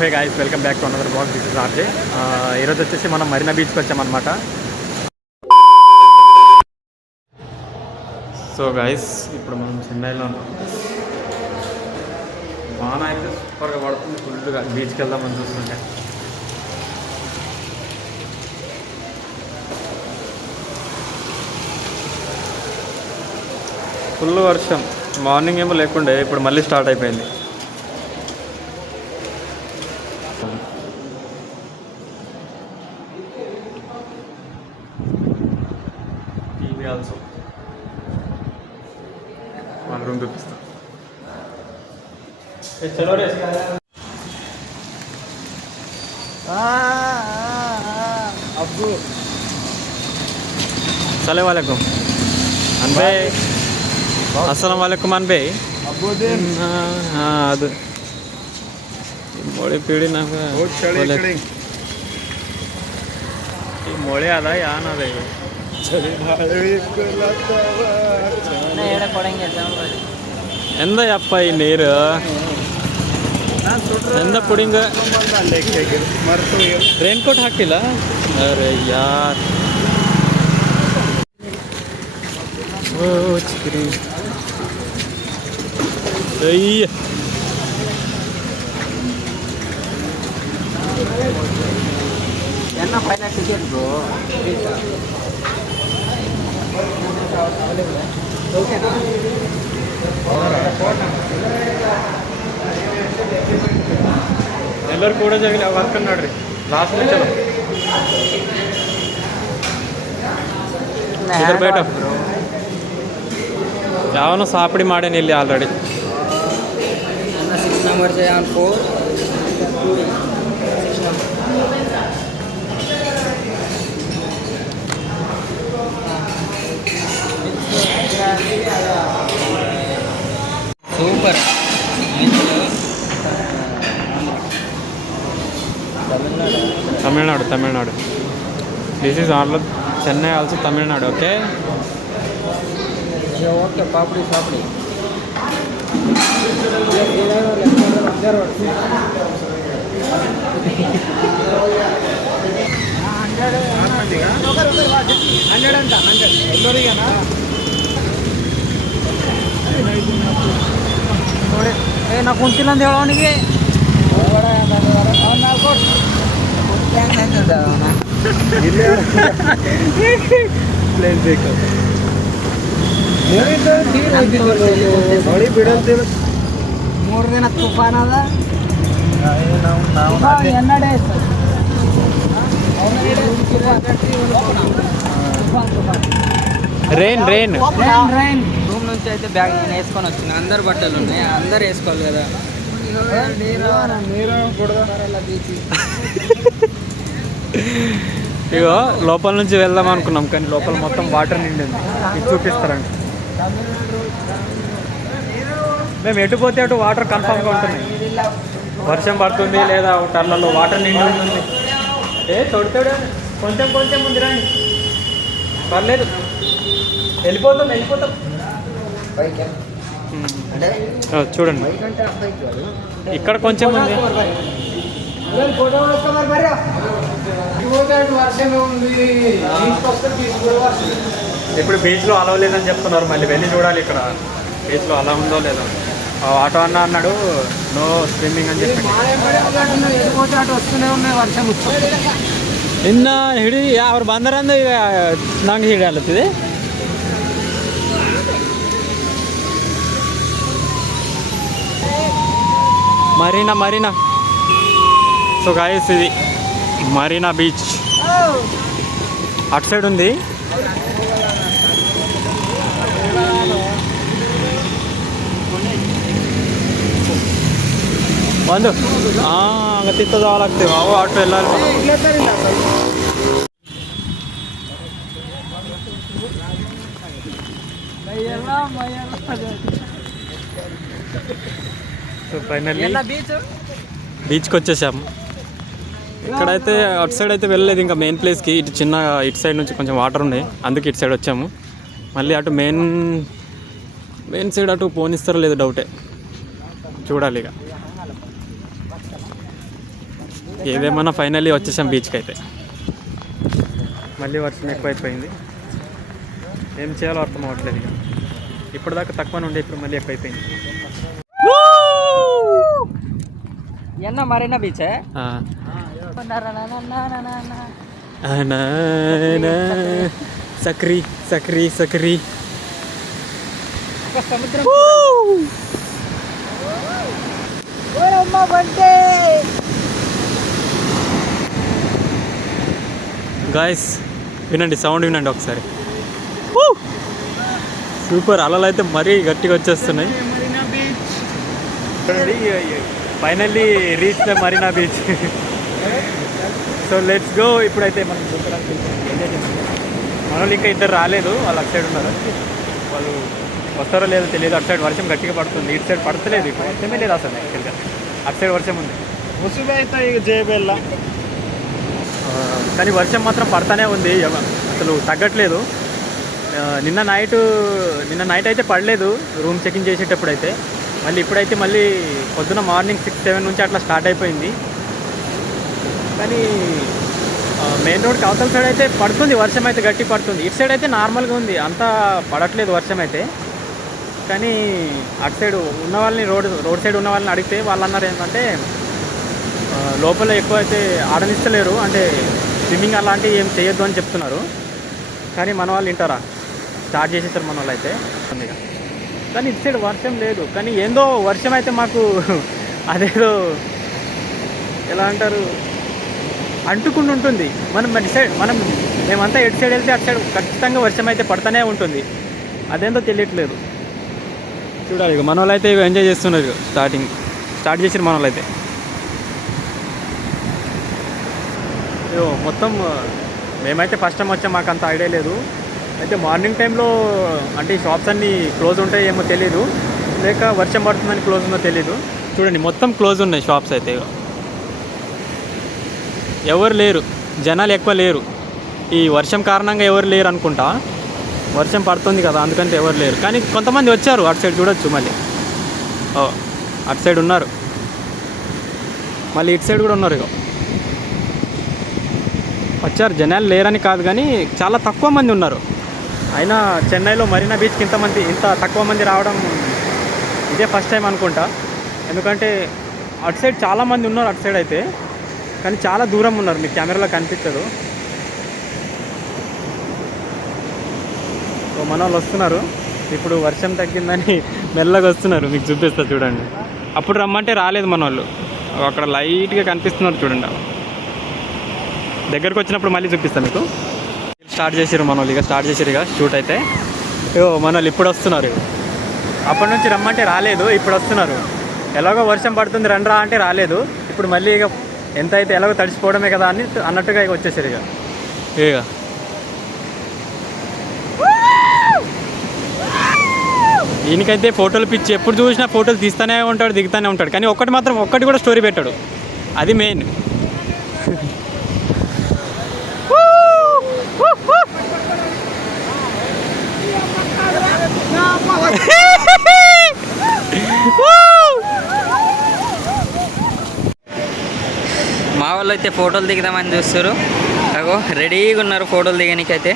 Hey guys, welcome back to another blog. This is RJ. ఈరోజు వచ్చేసి మనం మరీనా బీచ్కి వచ్చామన్నమాట. సో గాయ్స్, ఇప్పుడు మనం చెన్నైలో ఉన్నాం. వాన అయితే సూపర్గా పడుతుంది, ఫుల్గా. బీచ్కి వెళ్దామని చూస్తుంటే ఫుల్ వర్షం. మార్నింగ్ ఏమో లేకుండే, ఇప్పుడు మళ్ళీ స్టార్ట్ అయిపోయింది. టీవీ ఆల్సో మన రూమ్ చూపిస్తాం. అబ్బు సలాం వాలేకుम అన్బే. अस्सलाम वालेकुम अनबे. ಅದು ಮೊಳೆ ಪೀಡಿ ನಾಗ ಈ ಮೊಳೆ ಅದ ಯಾನ್ ಅದ ಇವು ಎಂದ ಯಪ್ಪ ಈ ನೀರು ಎಂದ ಪುಡಿಂಗ. ರೈನ್ ಕೋಟ್ ಹಾಕಿಲ್ಲ. ಅರೆ ಯಾರ್ ಓ ಚಿಕ್ರಿ. ಅಯ್ಯ என்ன ஃபைனல் டிக்கெட் ப்ரோ? ಓಕೆನಾ? ಎಲ್ಲರೂ ಕೂಡ ಜಾಗಲಿ ವರ್ಕ್ ನೋಡ್ರಿ. ಲಾಸ್ಟ್ में चलो इधर बैठो. ಯಾವನೋ ಸಾಪಡಿ ಮಾಡೇನಿ ಇಲ್ಲಿ ಆಲ್ರೆಡಿ. 6 ನಂಬರ್ से on 4 super. Tamil Nadu. This is all Chennai also Tamil Nadu. Okay okay. Papdi ನಾ ಕುಂತಿಲ್ಲ ಅಂತ ಹೇಳೋ ಅವನಿಗೆ. ಪ್ಲೇಸ್ ಬೇಕು. ಮೂರು ದಿನ ತುಫಾನ್ ಅದ. రెయిన్ రూమ్ నుంచి అయితే బ్యాగ్ నేను వేసుకొని వచ్చిన. అందరు బట్టలు ఉన్నాయి, అందరు వేసుకోవాలి కదా. ఇగో లోపల నుంచి వెళ్దాం అనుకున్నాం, కానీ లోపల మొత్తం వాటర్ నిండింది. ఇది చూపిస్తారండి. మేము ఎటు పోతే అటు వాటర్ కన్ఫామ్గా ఉంటుంది. వర్షం పడుతుంది లేదా టర్లలో వాటర్ నిండి ఉంటుంది. తొడతాడు కొంచెం ముందు రండి, పర్లేదు. వెళ్ళిపోతాం. చూడండి ఇక్కడ కొంచెం ఉంది. ఇప్పుడు బీచ్లో అలవ్ లేదని చెప్తున్నారు. మళ్ళీ వెళ్ళి చూడాలి ఇక్కడ బీచ్లో అలా ఉందో లేదో. ఆటో అన్నాడు నో స్విమ్మింగ్ అని చెప్పి. వస్తూనే ఉన్నాయి వర్షం. ಇನ್ನ ಹಿಡಿ ಅವ್ರು ಬಂದರಂದ್ರೆ ಈಗ ನಂಗೆ ಹಿಡಿಯಲತ್ತಿದೆ. మరీనా. సో గాయస్, ఇది మరీనా బీచ్. అటు సైడ్ ఉంది. ಬಂದು ಹಂಗೆ ತಿತ್ತದ ಹಾಲಾಗ್ತೀವಿ. ಅವು ಆಟೋ ಎಲ್ಲರೂ సో ఫైనల్లీ బీచ్కి వచ్చేసాము. ఇక్కడైతే అటు సైడ్ అయితే వెళ్ళలేదు ఇంకా మెయిన్ ప్లేస్కి. ఇటు ఇటు సైడ్ నుంచి కొంచెం వాటర్ ఉన్నాయి, అందుకే ఇటు సైడ్ వచ్చాము. మళ్ళీ అటు మెయిన్ సైడ్ అటు పోనిస్తారో లేదో డౌటే, చూడాలి ఇక. ఏదేమన్నా ఫైనల్లీ వచ్చేసాం బీచ్కి అయితే. మళ్ళీ వర్షం ఎక్కువైపోయింది, ఏం చేయాలో అర్థం అవ్వట్లేదు. ఇక ఇప్పటిదాకా తక్కువ ఉండే, ఇప్పుడు మళ్ళీ ఎక్కువైపోయింది. ఎన్న మరీనా బీచ్ సక్రీ సక్రీ సక్రీ సముద్రం. గాయస్ వినండి, సౌండ్ వినండి ఒకసారి. సూపర్, అలలు అయితే మరీ గట్టిగా వచ్చేస్తున్నాయి. Finally reach the Marina beach. So let's go. ఇప్పుడైతే మనం ఎంజాయ్ చేస్తాం. మన వాళ్ళు ఇంకా ఇద్దరు రాలేదు, వాళ్ళు అటు సైడ్ ఉన్నారు. వాళ్ళు వస్తారో లేదో తెలియదు. అటు సైడ్ వర్షం గట్టిగా పడుతుంది, ఇటు సైడ్ పడతలేదు. ఇప్పుడు వర్షమే లేదు అసలు. యాక్చువల్గా అటు సైడ్ వర్షం ఉంది, కానీ వర్షం మాత్రం పడతానే ఉంది, అసలు తగ్గట్లేదు. నిన్న నైట్ అయితే పడలేదు రూమ్ చెకింగ్ చేసేటప్పుడు అయితే. మళ్ళీ ఇప్పుడైతే మళ్ళీ పొద్దున మార్నింగ్ 6-7 నుంచి అట్లా స్టార్ట్ అయిపోయింది. కానీ మెయిన్ రోడ్కి అవతల సైడ్ అయితే పడుతుంది వర్షం, అయితే గట్టి పడుతుంది. ఇటు సైడ్ అయితే నార్మల్గా ఉంది, అంతా పడట్లేదు వర్షం అయితే. కానీ అటు సైడ్ ఉన్న వాళ్ళని రోడ్ సైడ్ ఉన్న వాళ్ళని అడిగితే వాళ్ళు అన్నారు ఏంటంటే లోపల ఎక్కువ అయితే ఆడనిస్తలేరు, అంటే స్విమ్మింగ్ అలాంటివి ఏం చేయొద్దు అని చెప్తున్నారు. కానీ మన వాళ్ళు వింటారా, స్టార్ట్ చేసేసారు మన వాళ్ళు అయితే. కానీ ఇటు సైడ్ వర్షం లేదు, కానీ ఏందో వర్షం అయితే మాకు అదేదో ఎలా అంటారు అంటుకుండా ఉంటుంది. మనం అటు సైడ్ మేమంతా ఎటు సైడ్ వెళ్తే అటు సైడ్ ఖచ్చితంగా వర్షం అయితే పడుతూనే ఉంటుంది, అదేందో తెలియట్లేదు. చూడాలి. ఇక మన వాళ్ళు అయితే ఇక ఎంజాయ్ చేస్తున్నారు. స్టార్ట్ చేసారు మన వాళ్ళు అయితే. మొత్తం మేమైతే ఫస్ట్ టైం వచ్చాం, మాకు అంత ఐడియా లేదు. అయితే మార్నింగ్ టైంలో అంటే ఈ షాప్స్ అన్నీ క్లోజ్ ఉంటాయి ఏమో తెలీదు, లేక వర్షం పడుతుందని క్లోజ్ ఉందో తెలీదు. చూడండి మొత్తం క్లోజ్ ఉన్నాయి షాప్స్ అయితే. ఎవరు లేరు, జనాలు ఎక్కువ లేరు. ఈ వర్షం కారణంగా ఎవరు లేరు అనుకుంటా, వర్షం పడుతుంది కదా అందుకంటే ఎవరు లేరు. కానీ కొంతమంది వచ్చారు అటు సైడ్ చూడొచ్చు, మళ్ళీ అటు సైడ్ ఉన్నారు, మళ్ళీ ఇటు సైడ్ కూడా ఉన్నారు. ఇక వచ్చారు, జనాలు లేరని కాదు కానీ చాలా తక్కువ మంది ఉన్నారు. అయినా చెన్నైలో మరీనా బీచ్కి ఇంత తక్కువ మంది రావడం ఇదే ఫస్ట్ టైం అనుకుంటా. ఎందుకంటే అటు సైడ్ చాలామంది ఉన్నారు అటు సైడ్ అయితే, కానీ చాలా దూరం ఉన్నారు, మీకు కెమెరాలో కనిపించదు. మన వాళ్ళు వస్తున్నారు ఇప్పుడు, వర్షం తగ్గిందని మెల్లగా వస్తున్నారు. మీకు చూపిస్తా చూడండి. అప్పుడు రమ్మంటే రాలేదు మన వాళ్ళు, అక్కడ లైట్గా కనిపిస్తున్నారు చూడండి. దగ్గరకు వచ్చినప్పుడు మళ్ళీ చూపిస్తాను మీకు. స్టార్ట్ చేసారు మన వాళ్ళు, ఇక స్టార్ట్ చేసారు ఇక షూట్ అయితే. మన వాళ్ళు ఇప్పుడు వస్తున్నారు. అప్పటి నుంచి రమ్మంటే రాలేదు, ఇప్పుడు వస్తున్నారు. ఎలాగో వర్షం పడుతుంది రండ్రా అంటే రాలేదు. ఇప్పుడు మళ్ళీ ఇక ఎంత అయితే ఎలాగో తడిసిపోవడమే కదా అని అన్నట్టుగా ఇక వచ్చేసారు. ఇక ఈయనకైతే ఫోటోలు పిచ్చి, ఎప్పుడు చూసినా ఫోటోలు తీస్తూనే ఉంటాడు, దిగుతూనే ఉంటాడు. కానీ ఒక్కటి కూడా స్టోరీ పెట్టాడు, అది మెయిన్. మా వాళ్ళు అయితే ఫోటోలు దిగుదామని చూస్తారు. అగో రెడీగా ఉన్నారు ఫోటోలు దిగడానికైతే.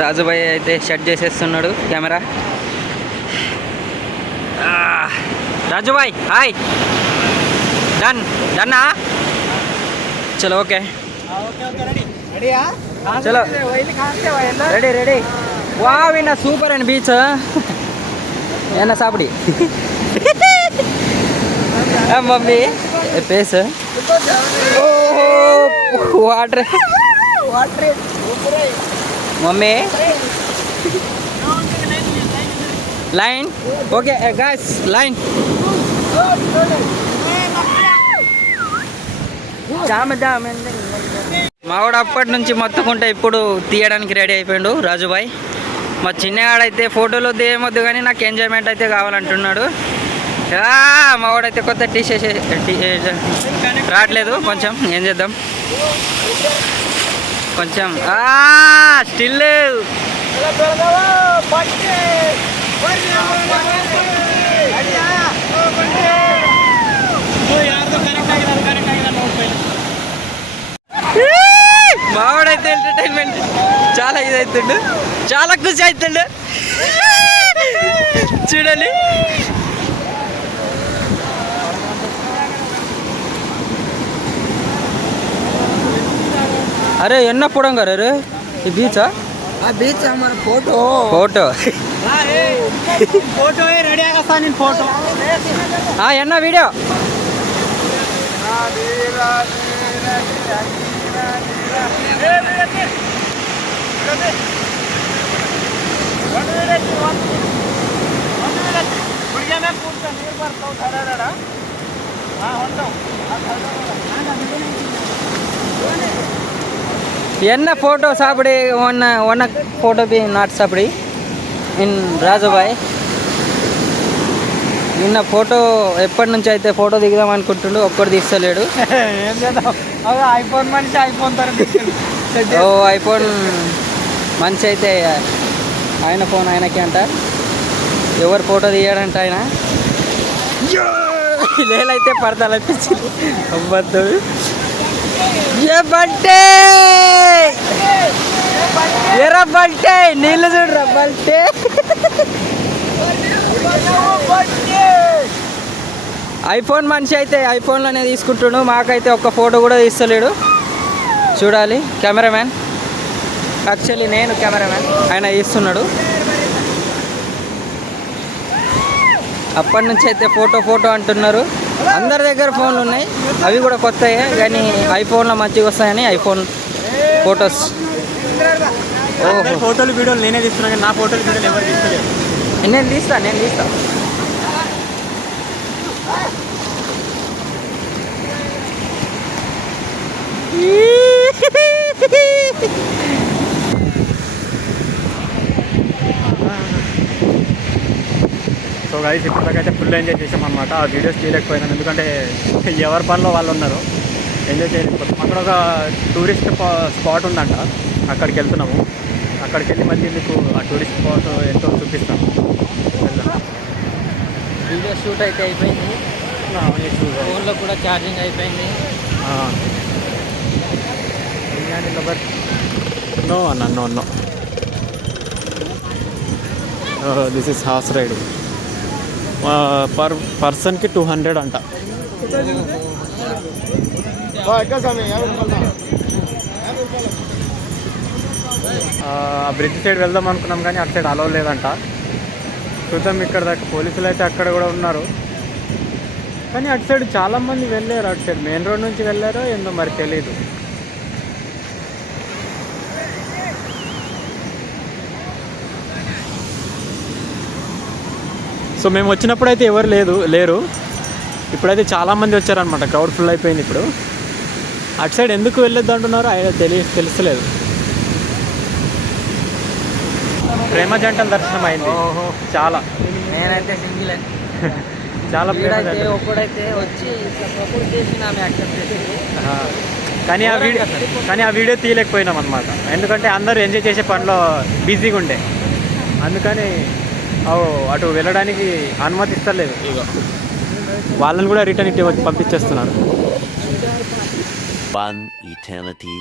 రాజుబాయ్ అయితే షట్ చేసేస్తున్నాడు కెమెరా. రాజుబాయ్ హాయ్, డన్నా చలో ఓకే చలో రెడీ. వా విన్నా సూపర్ అండ్ బీచ్ ఏనా సాపిడి మమ్మీ పేస్ water mummy line okay guys line. మావాడు అప్పటి నుంచి మొత్తుకుంటే ఇప్పుడు తీయడానికి రెడీ అయిపోయాడు రాజుబాయ్. మా చిన్నగాడైతే ఫోటోలు దిగమొద్దు కానీ నాకు ఎంజాయ్మెంట్ అయితే కావాలంటున్నాడు. మావాడైతే కొత్త టీ-షర్ట్ రావట్లేదు, కొంచెం ఏం చేద్దాం, కొంచెం స్టిల్ మావాడైతే ఎంటర్టైన్మెంట్ చాలా ఇదవుతుండు, చాలా ఖుషి అవుతుండు. చూడండి అరే ఎన్న పొడంగా రే ఈ బీచా बीच हमारा फोटो ఫోటో फोटो है रेडी आगा नी फोटो ఎన్న వీడియో என்ன ఫోటో సాపిడి వన్ ఫోటో బి నాట్ సాపిడి ఇన్ రాజుబాయ్ నిన్న ఫోటో ఎప్పటి నుంచి అయితే ఫోటో దిగుదాం అనుకుంటుండు, ఒక్కడు తీస్తలేడు. ఏం చేద్దాం ఐఫోన్ మనిషి ఐఫోన్ ఓ ఐఫోన్ మంచి అయితే ఆయన ఫోన్ ఆయనకి అంట, ఎవరు ఫోటో తీయడంట ఆయన. లేలైతే పడతాలు అనిపించింది అవ్వద్దు. ఏ బట్టే ఎరా బట్టే నీళ్ళు చూడరా బట్టే. ఐఫోన్ మనిషి అయితే ఐఫోన్లోనే తీసుకుంటున్నాడు, మాకైతే ఒక్క ఫోటో కూడా తీస్తలేడు. చూడాలి కెమెరామ్యాన్, యాక్చువల్లీ నేను కెమెరామ్యాన్, ఆయన తీస్తున్నాడు. అప్పటి నుంచి అయితే ఫోటో ఫోటో అంటున్నారు. అందరి దగ్గర ఫోన్లు ఉన్నాయి, అవి కూడా కొత్తయే కానీ ఐఫోన్లో మంచిగా వస్తాయని ఐఫోన్ ఫొటోస్. ఓహో ఫోటోలు వీడియోలు నేనే తీస్తున్నా కానీ నా ఫోటోలు వీడియోలు ఎవరు తీస్తలేదు. నేను తీస్తా సో గైస్ ఇప్పటికైతే ఫుల్ ఎంజాయ్ చేసాం అనమాట. ఆ వీడియోస్ తీయలేకపోయినాం ఎందుకంటే ఎవరి పనిలో వాళ్ళు ఉన్నారు, ఎంజాయ్ చేయలేకపోతాం. అక్కడ ఒక టూరిస్ట్ స్పాట్ ఉందంట, అక్కడికి వెళ్తున్నాము. అక్కడికి వెళ్ళి మళ్ళీ మీకు ఆ టూరిస్ట్ స్పాట్ ఎంతో చూపిస్తాము. వీడియో షూట్ అయితే అయిపోయింది, ఫోన్లో కూడా ఛార్జింగ్ అయిపోయింది. నో అన్న no this is horse riding. Per పర్సన్కి 200 అంట. ఆ బ్రిడ్జ్ సైడ్ వెళ్దాం అనుకున్నాం కానీ అటు సైడ్ అలౌ లేదంట. చూద్దాం, ఇక్కడ దాకా పోలీసులు అయితే అక్కడ కూడా ఉన్నారు కానీ అటు సైడ్ చాలామంది వెళ్ళారు. అటు సైడ్ మెయిన్ రోడ్ నుంచి వెళ్ళారో ఏందో మరి తెలీదు. సో మేము వచ్చినప్పుడు అయితే ఎవరు లేరు. ఇప్పుడైతే చాలామంది వచ్చారనమాట, క్రౌడ్ ఫుల్ అయిపోయింది. ఇప్పుడు అటు సైడ్ ఎందుకు వెళ్ళొద్దు అంటున్నారో తెలుస్తలేదు. ప్రేమ జంటల దర్శనం అయింది చాలా. నేనైతే సింగిల్ చాలా ఒక్కడైతే వచ్చి ప్రపోజ్ చేసి ఆమె యాక్సెప్ట్ చేసింది. కానీ ఆ వీడియో తీయలేకపోయినాం అనమాట, ఎందుకంటే అందరూ ఎంజాయ్ చేసే పనిలో బిజీగా ఉండే. అందుకని అటు వెళ్ళడానికి అనుమతిస్తలేదు. ఇక వాళ్ళని కూడా రిటర్న్ ఇట్టి వచ్చి పంపించేస్తున్నారు. 5:30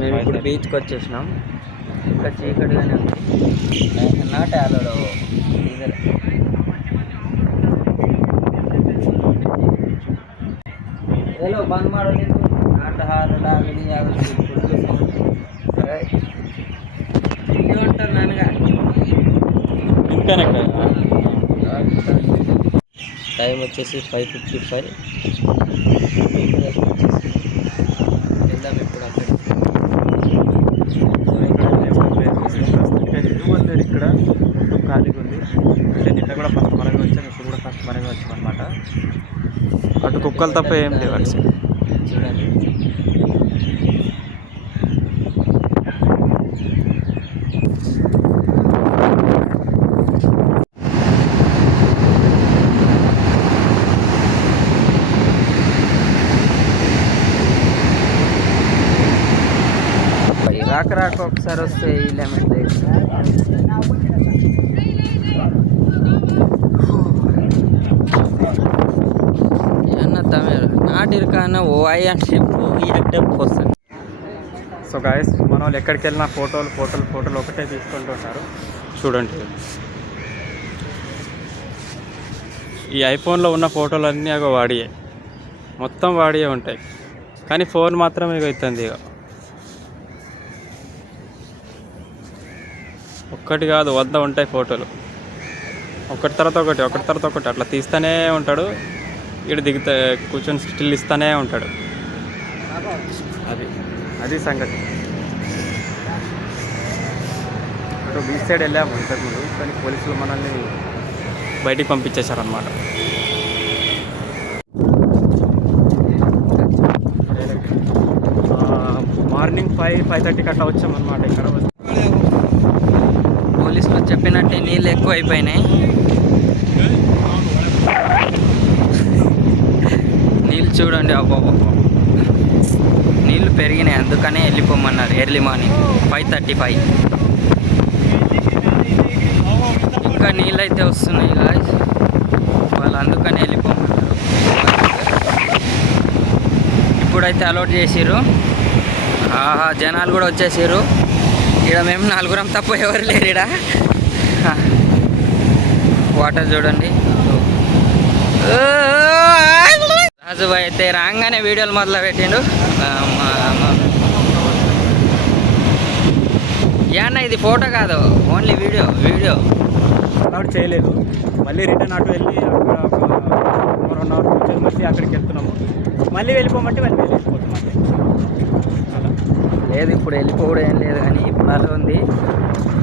మేము ఇప్పుడు బీచ్కి వచ్చేసినాం. ఇంకా చీకటిగానే ఉంది, నాట్ అలౌడ్ డీజల్. हेलो बंद मारो नाट हारडागली అంటారు నాన్నగా. టైం వచ్చేసి 5:55. వెళ్దాం ఇప్పుడు అక్కడ. ఇక్కడ మొత్తం ఖాళీగా ఉంది. అంటే నిన్న కూడా ఫస్ట్ మనమే వచ్చాం, ఇప్పుడు కూడా ఫస్ట్ మనమే వచ్చాం అనమాట. అటు కుక్కలు తప్ప ఏం లేవు అటు సైడ్. చూడండి రాక ఒకసారి వస్తే ఈ లెమన్ ఎక్కడన్నా ఓఐ అంటే పోయి అంటే పోస్తాను. సో గాయస్ మన వాళ్ళు ఎక్కడికి వెళ్ళినా ఫోటోలు ఒకటే తీసుకుంటూ ఉంటారు. చూడండి ఈ ఐఫోన్లో ఉన్న ఫోటోలు అన్నీ అగో వాడియే, మొత్తం వాడియే ఉంటాయి. కానీ ఫోన్ మాత్రం ఇక అవుతుంది. ఇక ఒక్కటి కాదు 100 ఉంటాయి ఫోటోలు, ఒకటి తర్వాత ఒకటి అట్లా తీస్తూనే ఉంటాడు. ఇక్కడ దిగుతా కూర్చొని స్టిల్ ఇస్తూనే ఉంటాడు. అది సంగతి. అటు బీచ్ సైడ్ వెళ్ళాము ఇంతకుముందు, కానీ పోలీసులు మనల్ని బయటికి పంపించేశారనమాట. మార్నింగ్ 5-5:30 అట్లా వచ్చామన్నమాట. ఇక్కడ పోలీసులు చెప్పినట్టే నీళ్ళు ఎక్కువ అయిపోయినాయి. నీళ్ళు చూడండి, అబ్బాబా నీళ్ళు పెరిగినాయి, అందుకనే వెళ్ళిపోమన్నారు. Early morning 5:35. ఇంకా నీళ్ళు అయితే వస్తున్నాయి గాయ్స్, వాళ్ళు అందుకనే వెళ్ళిపోమన్నారు. ఇప్పుడైతే అలౌట్ చేసిర్రు. ఆహా, జనాలు కూడా వచ్చేసారు. ఇక్కడ మేము 4 తప్ప ఎవరు లేరు. ఇక్కడ వాటర్ చూడండి. రాజుబాయ్ అయితే రాగానే వీడియోలు మొదలు పెట్టిండు. ఏమన్నా ఇది ఫోటో కాదు, ఓన్లీ వీడియో అలౌట్ చేయలేదు. మళ్ళీ రిటర్న్ అటు వెళ్ళి అక్కడ ఒక 1 అవర్ కూర్చొని మళ్ళీ అక్కడికి వెళ్తున్నాము. మళ్ళీ వెళ్ళిపోమంటే మళ్ళీ వెళ్ళిపోతున్నాం. అలా లేదు, ఇప్పుడు వెళ్ళిపోవడం ఏం లేదు, కానీ ఇప్పుడు అలా ఉంది.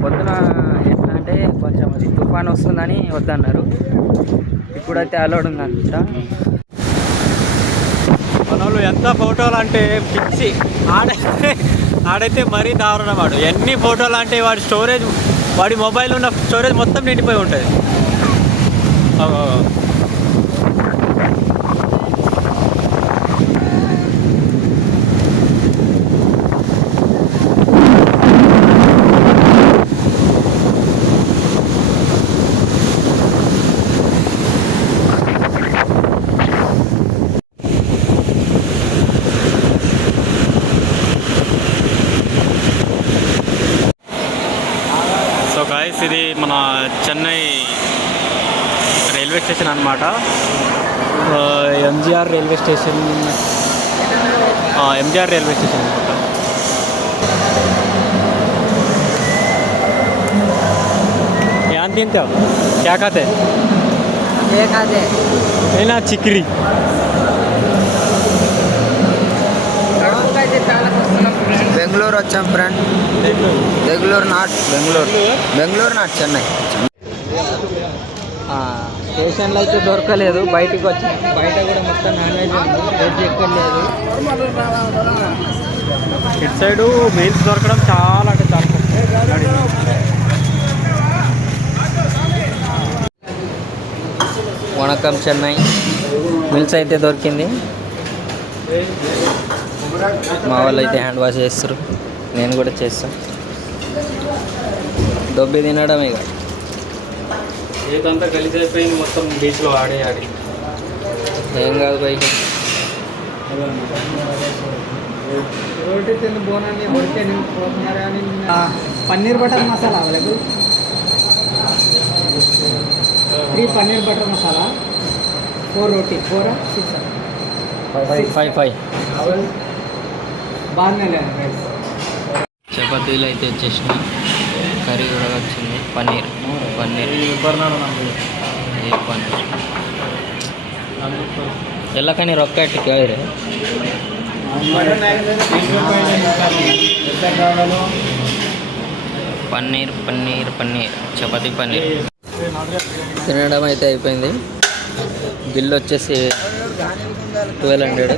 పొద్దున ఎట్లా అంటే కొంచెం అది తుఫాన్ వస్తుందని వద్దన్నారు. ఇప్పుడైతే అలౌడ్ ఉందనుకుంటా. మన వాళ్ళు ఎంత ఫోటోలు అంటే పిచ్చి. ఆడైతే మరీ దారుణం. వాడు ఎన్ని ఫోటోలు అంటే వాడి మొబైల్ ఉన్న స్టోరేజ్ మొత్తం నిండిపోయి ఉంటుంది. ఇది మన చెన్నై రైల్వే స్టేషన్ అన్నమాట. ఎంజీఆర్ రైల్వే స్టేషన్ అనమాట. यहाँ तीन थे आप क्या खाते हैं ना चिकरी. బెంగళూరు వచ్చాం ఫ్రెండ్. బెంగళూరు నాట్ చెన్నై. స్టేషన్లో అయితే దొరకలేదు, బయటకు వచ్చాం. బయట కూడా మొత్తం నాన్ వెజ్ ఉంది, వెజ్ ఎక్కువ లేదు. ఇటు సైడు మీల్స్ దొరకడం చాలా అంటే చాలా వణకం చెన్నై మిల్స్ అయితే దొరికింది. మా వాళ్ళు అయితే హ్యాండ్ వాష్ చేస్తారు, నేను కూడా చేస్తాను. దొబ్బి తినడం ఇక ఏదంతా కలిసి అయిపోయింది మొత్తం బీచ్లో ఆడి ఏం కాదు పైకి. Paneer butter masala available. 3 paneer butter masala, 4 రోటీ, 4 6 5 బాగా. చపాతీలు అయితే వచ్చేసినాయి, కర్రీ కూడా వచ్చింది. పన్నీర్ ಎಲ್ಲ ಕಣಿ ರೊಕ್ಕ ಇಟ್ಟು ಕೇಳಿರಿ. పన్నీర్ చపాతీ పన్నీర్ తినడం అయితే అయిపోయింది. బిల్లు వచ్చేసి 1200.